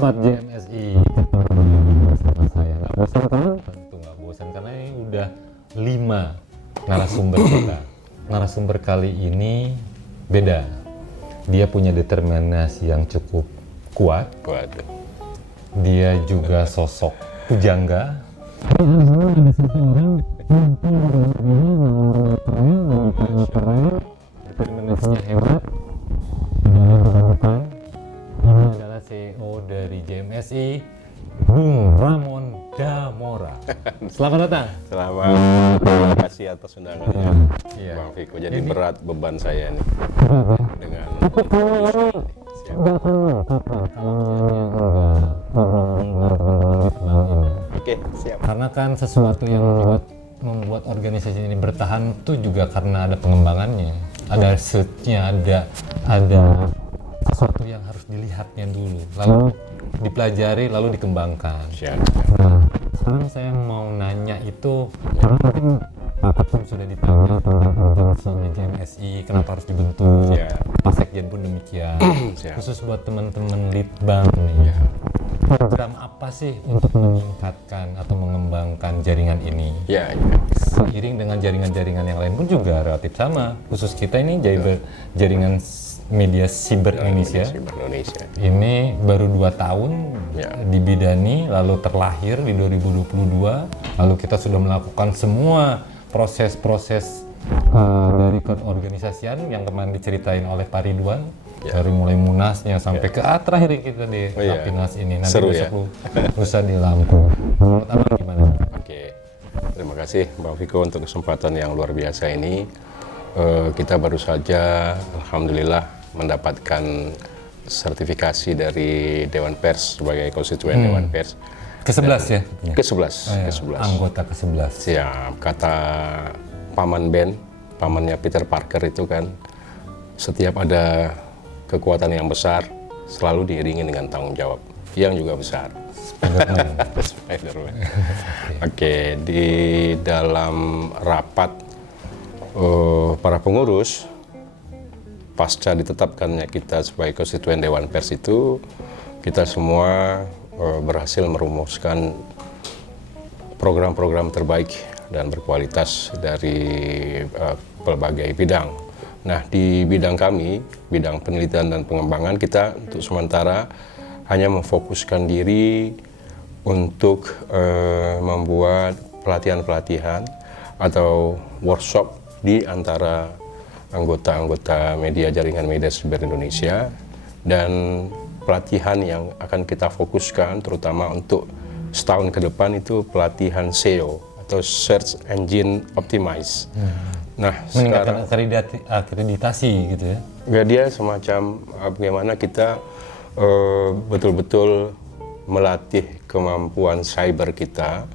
Sobat JMSI, ketemu lagi bersama saya. Nggak bosan kan? Tentu nggak bosan karena ini udah 5 narasumber kita. Narasumber kali ini beda. Dia punya determinasi yang cukup kuat. Dia juga sosok pujangga. Ada satu orang determinasinya hebat. Ini adalah CEO dari JMSI, Bung Ramon Damora. Selamat datang. Selamat, terima kasih atas undangannya, Bang Viko. Jadi ini berat beban saya nih dengan Oke, siap. Karena kan sesuatu yang membuat organisasi ini bertahan itu juga karena ada pengembangannya, ada research-nya, ada sesuatu yang harus dilihatnya dulu, lalu dipelajari, lalu dikembangkan. Nah, sekarang saya mau nanya itu, karena mungkin Pak Ketum sudah ditanya tentang urgensinya JMSI, kenapa harus dibentuk, Pak Sekjen pun demikian. Khusus buat teman-teman Litbang nih, program apa sih untuk meningkatkan atau mengembangkan jaringan ini? Seiring dengan jaringan-jaringan yang lain pun juga relatif sama. Khusus kita ini jaringan media siber Indonesia. Ini baru 2 tahun dibidani, lalu terlahir di 2022. Lalu kita sudah melakukan semua proses-proses dari keorganisasian yang kemarin diceritain oleh Pak Ridwan. Dari mulai munasnya sampai ke terakhir kita di Rapimnas ini. Nanti seru besok lusa di Lampung. Menurut Abang gimana? Oke, terima kasih Bang Viko untuk kesempatan yang luar biasa ini. Kita baru saja, alhamdulillah, mendapatkan sertifikasi dari Dewan Pers sebagai konstituen Dewan Pers. Ke-11 ya? Ke-11. Anggota ke-11. Siap, kata Paman Ben, pamannya Peter Parker itu kan, setiap ada kekuatan yang besar, selalu diiringi dengan tanggung jawab yang juga besar. Spider-Man. Oke, di dalam rapat para pengurus, pasca ditetapkannya kita sebagai konstituen Dewan Pers itu, kita semua berhasil merumuskan program-program terbaik dan berkualitas dari berbagai bidang. Nah, di bidang kami, bidang penelitian dan pengembangan, kita untuk sementara hanya memfokuskan diri untuk membuat pelatihan-pelatihan atau workshop di antara anggota-anggota media jaringan media siber Indonesia, dan pelatihan yang akan kita fokuskan terutama untuk setahun ke depan itu pelatihan SEO atau Search Engine Optimize. Nah, meningkatkan akreditasi gitu ya? Ya, dia semacam bagaimana kita betul-betul melatih kemampuan cyber kita,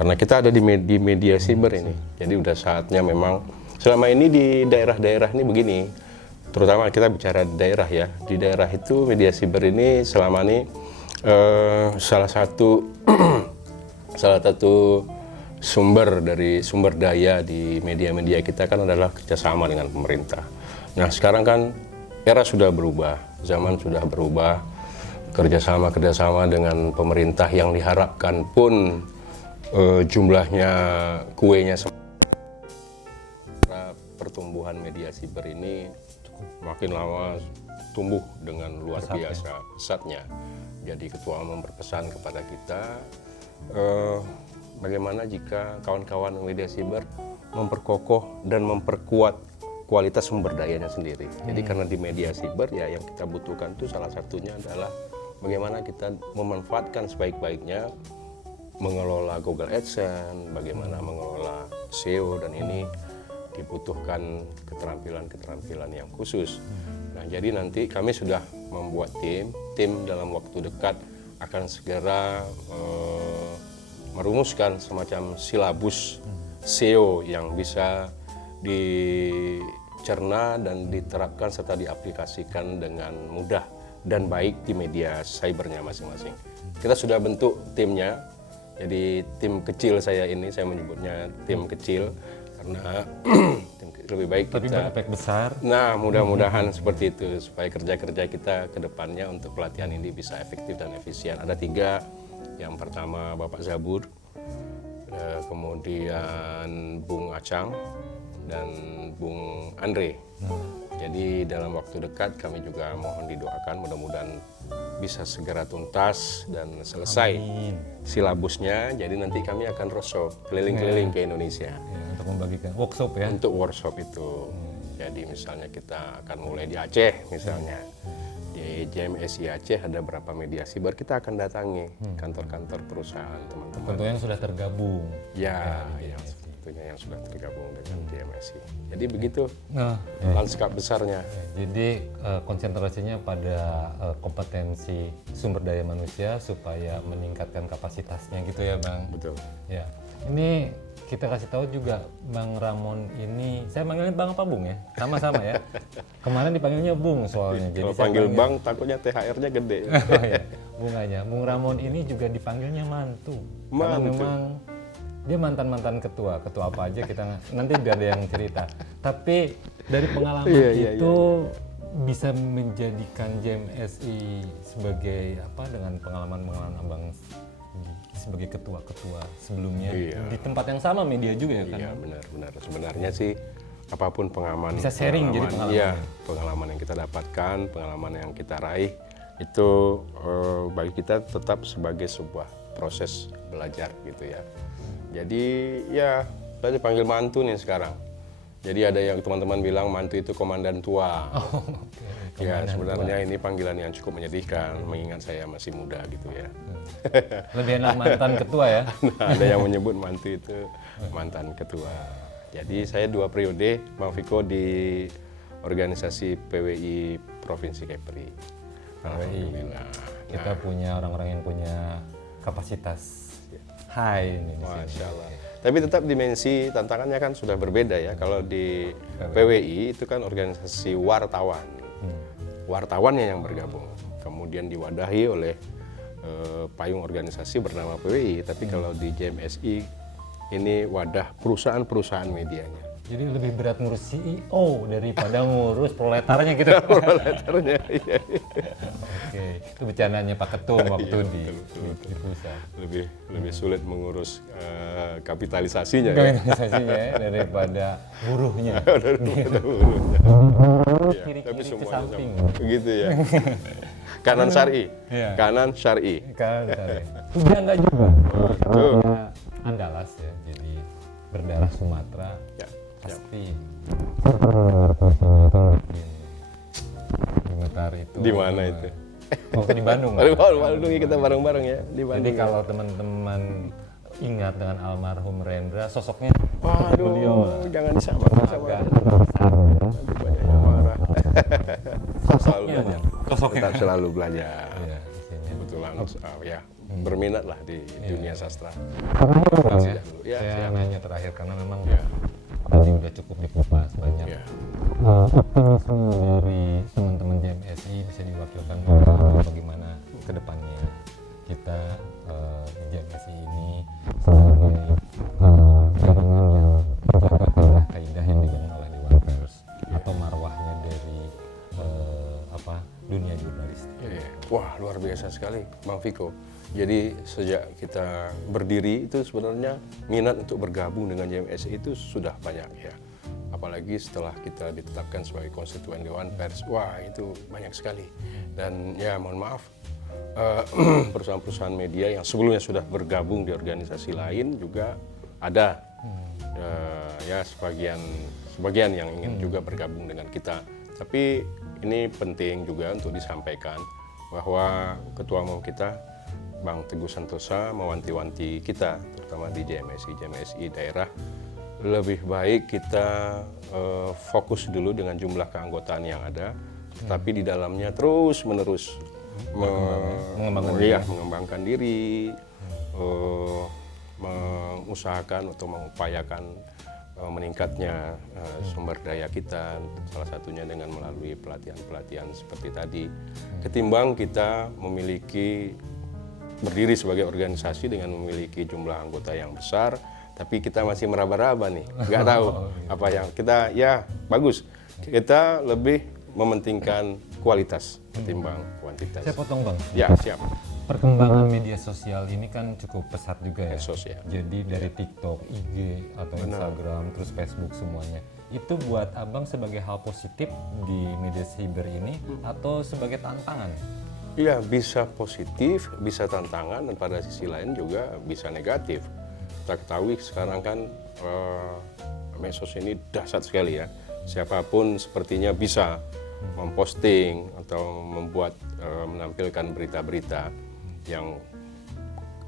karena kita ada di media siber ini. Jadi udah saatnya memang. Selama ini di daerah-daerah ini begini, terutama kita bicara daerah ya, di daerah itu media siber ini selama ini salah satu sumber daya di media-media kita kan adalah kerjasama dengan pemerintah. Nah, sekarang kan era sudah berubah, zaman sudah berubah, kerjasama dengan pemerintah yang diharapkan pun jumlahnya kuenya pertumbuhan media siber ini makin lama tumbuh dengan luar biasa pesatnya. Jadi Ketua Umum berpesan kepada kita, bagaimana jika kawan-kawan media siber memperkokoh dan memperkuat kualitas sumber dayanya sendiri. Jadi karena di media siber ya yang kita butuhkan itu salah satunya adalah bagaimana kita memanfaatkan sebaik-baiknya mengelola Google AdSense, bagaimana mengelola SEO, dan ini dibutuhkan keterampilan-keterampilan yang khusus. Nah, jadi nanti kami sudah membuat tim dalam waktu dekat akan segera merumuskan semacam silabus SEO yang bisa dicerna dan diterapkan serta diaplikasikan dengan mudah dan baik di media cybernya masing-masing. Kita sudah bentuk timnya, jadi tim kecil saya ini, saya menyebutnya tim kecil, karena lebih baik Tapi kita. berefek besar. Nah, mudah-mudahan seperti itu supaya kerja-kerja kita ke depannya untuk pelatihan ini bisa efektif dan efisien. Ada 3. Yang pertama Bapak Zabur, kemudian Bung Acang, dan Bung Andre. Jadi dalam waktu dekat kami juga mohon didoakan mudah-mudahan bisa segera tuntas dan selesai silabusnya. Jadi nanti kami akan roadshow keliling-keliling ke Indonesia. Ya, untuk membagikan workshop ya. Untuk workshop itu. Jadi misalnya kita akan mulai di Aceh misalnya. Di JMSI Aceh ada berapa mediasi, baru kita akan datangi kantor-kantor perusahaan teman-teman. Tentunya yang sudah tergabung. Ya, tentunya yang sudah tergabung dengan JMSI. Jadi begitu Nah, lanskap besarnya. jadi konsentrasinya pada kompetensi sumber daya manusia supaya meningkatkan kapasitasnya gitu ya Bang. Betul. Ya, ini kita kasih tahu juga Bang Ramon ini, saya manggilnya Bang apa Bung ya? Sama-sama ya. Kemarin dipanggilnya Bung soalnya. Kalau panggil Bang takutnya THR-nya gede. Oh ya, bunganya. Bung Ramon ini juga dipanggilnya mantu. Karena memang dia mantan-mantan ketua apa aja kita nanti biar ada yang cerita. Tapi dari pengalaman itu bisa menjadikan JMSI sebagai apa dengan pengalaman-pengalaman Abang sebagai ketua-ketua sebelumnya di tempat yang sama media juga ya kan? Iya, benar-benar. Sebenarnya sih apapun pengalaman Bisa sharing jadi pengalaman. Iya, pengalaman yang kita dapatkan, pengalaman yang kita raih itu bagi kita tetap sebagai sebuah proses belajar gitu ya. Jadi ya saya dipanggil mantu nih sekarang. Jadi ada yang teman-teman bilang mantu itu komandan tua. Ya sebenarnya ini panggilan yang cukup menyedihkan mengingat saya masih muda gitu ya. Lebih enak mantan ketua ya. Nah, ada yang menyebut mantu itu mantan ketua. Jadi saya 2 periode Bang Viko di organisasi PWI Provinsi Kepri. Alhamdulillah. Kita punya orang-orang yang punya kapasitas high ini. Masya Allah. Tapi tetap dimensi tantangannya kan sudah berbeda ya. Kalau di PWI itu kan organisasi wartawan. Wartawannya yang bergabung. Kemudian diwadahi oleh payung organisasi bernama PWI. Tapi kalau di JMSI ini wadah perusahaan-perusahaan medianya. Jadi lebih berat ngurus CEO daripada ngurus proletarnya gitu. Proletarnya, iya. Oke, itu bercandanya Pak Ketum waktu di pusat. Lebih sulit mengurus kapitalisasinya. Kapitalisasinya ya, daripada buruhnya. Daripada buruhnya. Kiri-kiri ke samping. Begitu ya. Kanan syar'i. Iya. Kanan syar'i. Kan, enggak juga. Andalas ya, jadi berdarah Sumatera. Ya. Pasti representasinya itu Gemetar itu Di mana itu? waktu di Bandung Di Bandung kita bareng-bareng ya di Bandung. jadi kalau teman-teman ingat dengan almarhum Rendra sosoknya Waduh, beliau jangan disamakan. agak besar ya Banyak yang marah. sosoknya Tetap selalu belajar. ya isinya. Kebetulan ya berminat lah di dunia sastra. Terakhir Dulu. Ya, saya siap. nanya terakhir karena memang Ya. tadi udah cukup dikupas banyak Ya. optimisme dari teman-teman JMSI bisa diwakilkan bagaimana ke depannya kita di JMSI ini sebagai jaringan yang terjaga kaidah yang dibangun oleh Dewan Pers atau marwahnya dari dunia jurnalistik. Wah, luar biasa sekali Bang Viko. Jadi sejak kita berdiri itu sebenarnya minat untuk bergabung dengan JMSI itu sudah banyak ya. Apalagi setelah kita ditetapkan sebagai konstituen Dewan Pers, wah itu banyak sekali. Dan ya mohon maaf, perusahaan-perusahaan media yang sebelumnya sudah bergabung di organisasi lain juga ada. Ya sebagian yang ingin juga bergabung dengan kita. Tapi ini penting juga untuk disampaikan bahwa Ketua Umum kita Bang Teguh Santosa mewanti-wanti kita, terutama di JMSI daerah, lebih baik kita fokus dulu dengan jumlah keanggotaan yang ada, tapi di dalamnya terus-menerus mengembangkan diri, mengusahakan atau mengupayakan meningkatnya sumber daya kita, salah satunya dengan melalui pelatihan-pelatihan seperti tadi. Ketimbang kita berdiri sebagai organisasi dengan memiliki jumlah anggota yang besar, Tapi kita masih meraba-raba nih, nggak tahu apa yang kita, ya bagus. Kita lebih mementingkan kualitas ketimbang kuantitas. Saya potong Bang. Ya, siap. Perkembangan media sosial ini kan cukup pesat juga ya. Medsos ya. Jadi dari TikTok, IG, atau Instagram, terus Facebook semuanya. Itu buat Abang sebagai hal positif di media cyber ini atau sebagai tantangan? Iya, bisa positif, bisa tantangan, dan pada sisi lain juga bisa negatif. Kita ketahui sekarang kan medsos ini dahsyat sekali ya. Siapapun sepertinya bisa memposting atau membuat menampilkan berita-berita yang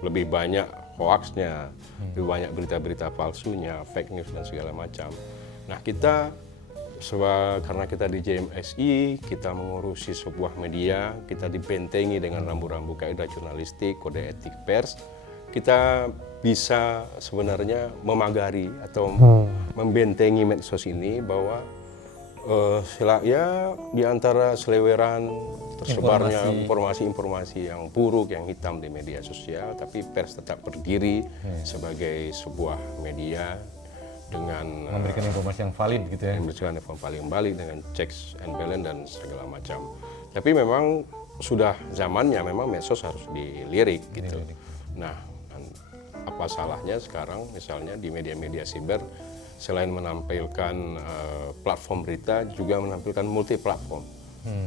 lebih banyak hoaxnya, lebih banyak berita-berita palsunya, fake news dan segala macam. Nah, kita karena kita di JMSI, kita mengurusi sebuah media, kita dibentengi dengan rambu-rambu kaidah jurnalistik, kode etik pers. Kita bisa sebenarnya memagari atau membentengi medsos ini bahwa ya di antara seleweran tersebarnya informasi-informasi yang buruk, yang hitam di media sosial, tapi pers tetap berdiri sebagai sebuah media dengan Memberikan informasi yang valid gitu ya. memberikan informasi yang valid dengan checks and balance dan segala macam. Tapi memang sudah zamannya memang medsos harus dilirik gitu. Nah, apa salahnya sekarang misalnya di media-media siber selain menampilkan platform berita juga menampilkan multi platform.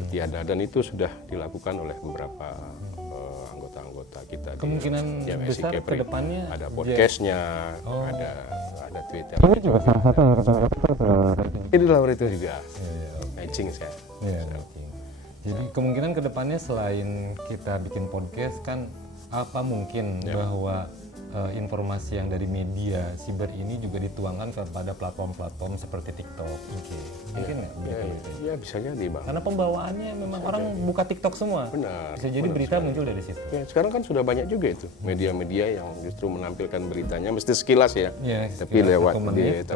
Dan itu sudah dilakukan oleh beberapa anggota-anggota kita. Kemungkinan di besar ke depannya ada podcastnya, ada Twitter. Ini juga salah satu Ini dalam itu juga matching saya. Jadi kemungkinan ke depannya selain kita bikin podcast kan apa mungkin bahwa informasi yang dari media siber ini juga dituangkan kepada platform-platform seperti TikTok, IG. Mungkin nggak? Ya bisa jadi Bang. Karena pembawaannya memang orang buka TikTok semua. Benar. Bisa jadi berita muncul dari situ. Ya, sekarang kan sudah banyak juga itu media-media yang justru menampilkan beritanya mesti sekilas ya, tapi lewat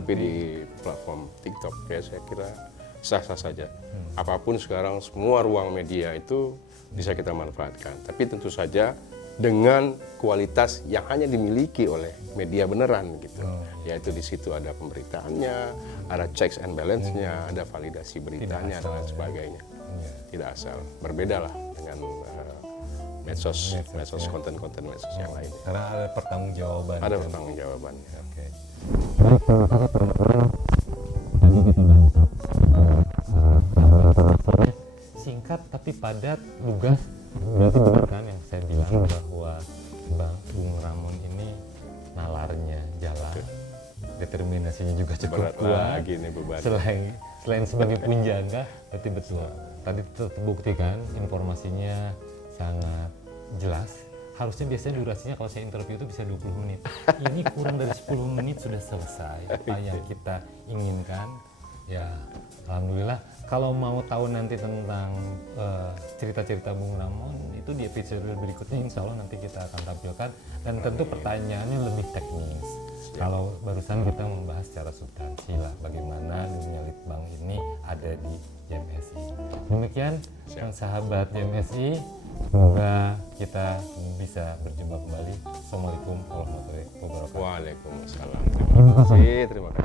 di platform TikTok. Ya saya kira sah-sah saja. Apapun sekarang semua ruang media itu bisa kita manfaatkan. Tapi tentu saja dengan kualitas yang hanya dimiliki oleh media beneran gitu. Yaitu di situ ada pemberitaannya, ada checks and balance-nya, ada validasi beritanya dan lain sebagainya. Tidak asal. Berbeda lah dengan medsos konten-konten medsos yang lain. Karena ada pertanggungjawaban. Ada pertanggungjawaban. Oke. Singkat tapi padat, lugas. Berarti benar kan yang saya bilang bahwa Bung Ramon ini nalarnya jalan, determinasinya juga cukup kuat. Selain sebagai penjaga, berarti betul. Tadi terbukti kan informasinya sangat jelas. Harusnya biasanya durasinya kalau saya interview itu bisa 20 menit. Ini kurang dari 10 menit sudah selesai apa yang kita inginkan. Ya, alhamdulillah. Kalau mau tahu nanti tentang cerita-cerita Bung Ramon itu di episode berikutnya, insya Allah nanti kita akan tampilkan, dan tentu pertanyaannya lebih teknis. Kalau barusan kita membahas secara substansi lah bagaimana dunia litbang ini ada di JMSI. Demikian sahabat JMSI, semoga kita bisa berjumpa kembali. Assalamualaikum warahmatullahi wabarakatuh. Waalaikumsalam. Terima kasih.